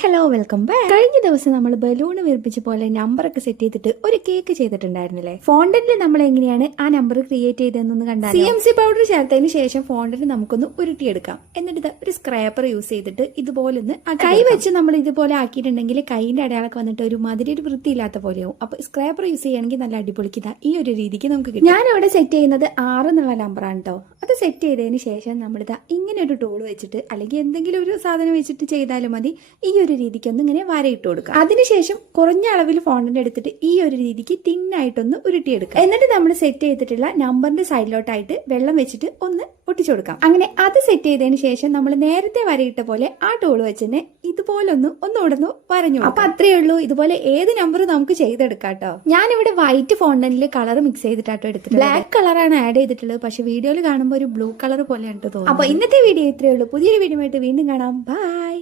Hello welcome back. കഴിഞ്ഞ ദിവസം നമ്മൾ ബലൂൺ വീർപ്പിച്ച പോലെ നമ്പറൊക്കെ സെറ്റ് ചെയ്തിട്ട് ഒരു കേക്ക് ചെയ്തിട്ടുണ്ടായിരുന്നില്ലേ? ഫോണ്ടന്റിൽ നമ്മൾ എങ്ങനെയാണ് ആ നമ്പർ ക്രിയേറ്റ് ചെയ്തതെന്ന് കണ്ടാൽ CMC പൗഡർ ചേർത്തതിന് ശേഷം ഫോണ്ടന്റ് നമുക്കൊന്ന് ഉരുട്ടിയെടുക്കാം. എന്നിട്ട് ഒരു സ്ക്രാപ്പർ യൂസ് ചെയ്തിട്ട് ഇതുപോലൊന്ന് കൈ വെച്ച് നമ്മൾ ഇതുപോലെ ആക്കിയിട്ടുണ്ടെങ്കിൽ കൈന്റെ അടയാളൊക്കെ വന്നിട്ട് ഒരു മധുര ഒരു വൃത്തിയില്ലാത്ത പോലെയാവും. അപ്പൊ സ്ക്രാപ്പർ യൂസ് ചെയ്യുകയാണെങ്കിൽ നല്ല അടിപൊളിക്കുക ഈ ഒരു രീതിക്ക് നമുക്ക് കിട്ടും. ഞാനിവിടെ സെറ്റ് ചെയ്യുന്നത് 6 എന്നുള്ള നമ്പറാണ് കേട്ടോ. അത് സെറ്റ് ചെയ്തതിന് ശേഷം നമ്മളിതാ ഇങ്ങനെ ഒരു ടൂൾ വെച്ചിട്ട് അല്ലെങ്കിൽ എന്തെങ്കിലും ഒരു സാധനം വെച്ചിട്ട് ചെയ്താലും മതി. ഈ ഒരു രീതിക്ക് ഒന്ന് ഇങ്ങനെ വരയിട്ട് കൊടുക്കുക. അതിനുശേഷം കുറഞ്ഞ അളവിൽ ഫോണ്ടന്റ് എടുത്തിട്ട് ഈ ഒരു രീതിക്ക് തിന്നായിട്ടൊന്ന് ഉരുട്ടിയെടുക്കുക. എന്നിട്ട് നമ്മൾ സെറ്റ് ചെയ്തിട്ടുള്ള നമ്പറിന്റെ സൈഡിലോട്ടായിട്ട് വെള്ളം വെച്ചിട്ട് ഒന്ന് ഒട്ടിച്ചു കൊടുക്കാം. അങ്ങനെ അത് സെറ്റ് ചെയ്തതിന് ശേഷം നമ്മൾ നേരത്തെ വരയിട്ട പോലെ ആ ടൂൾ വെച്ച് തന്നെ ഇതുപോലെ ഒന്നുകൂടെ വരഞ്ഞു. അപ്പൊ അത്രയേ ഉള്ളൂ. ഇതുപോലെ ഏത് നമ്പർ നമുക്ക് ചെയ്തെടുക്കാം കേട്ടോ. ഞാനിവിടെ വൈറ്റ് ഫോണ്ടന്റിൽ കളർ മിക്സ് ചെയ്തിട്ടാട്ടോ എടുത്തിട്ട് ബ്ലാക്ക് കളറാണ് ആഡ് ചെയ്തിട്ടുള്ളത്. പക്ഷെ വീഡിയോയിൽ കാണുമ്പോൾ ഒരു ബ്ലൂ കളർ പോലെയാണ് തോന്നുന്നത്. അപ്പൊ ഇന്നത്തെ വീഡിയോ ഇത്രയേ ഉള്ളൂ. പുതിയൊരു വീഡിയോ ആയിട്ട് വീണ്ടും കാണാം. ബൈ.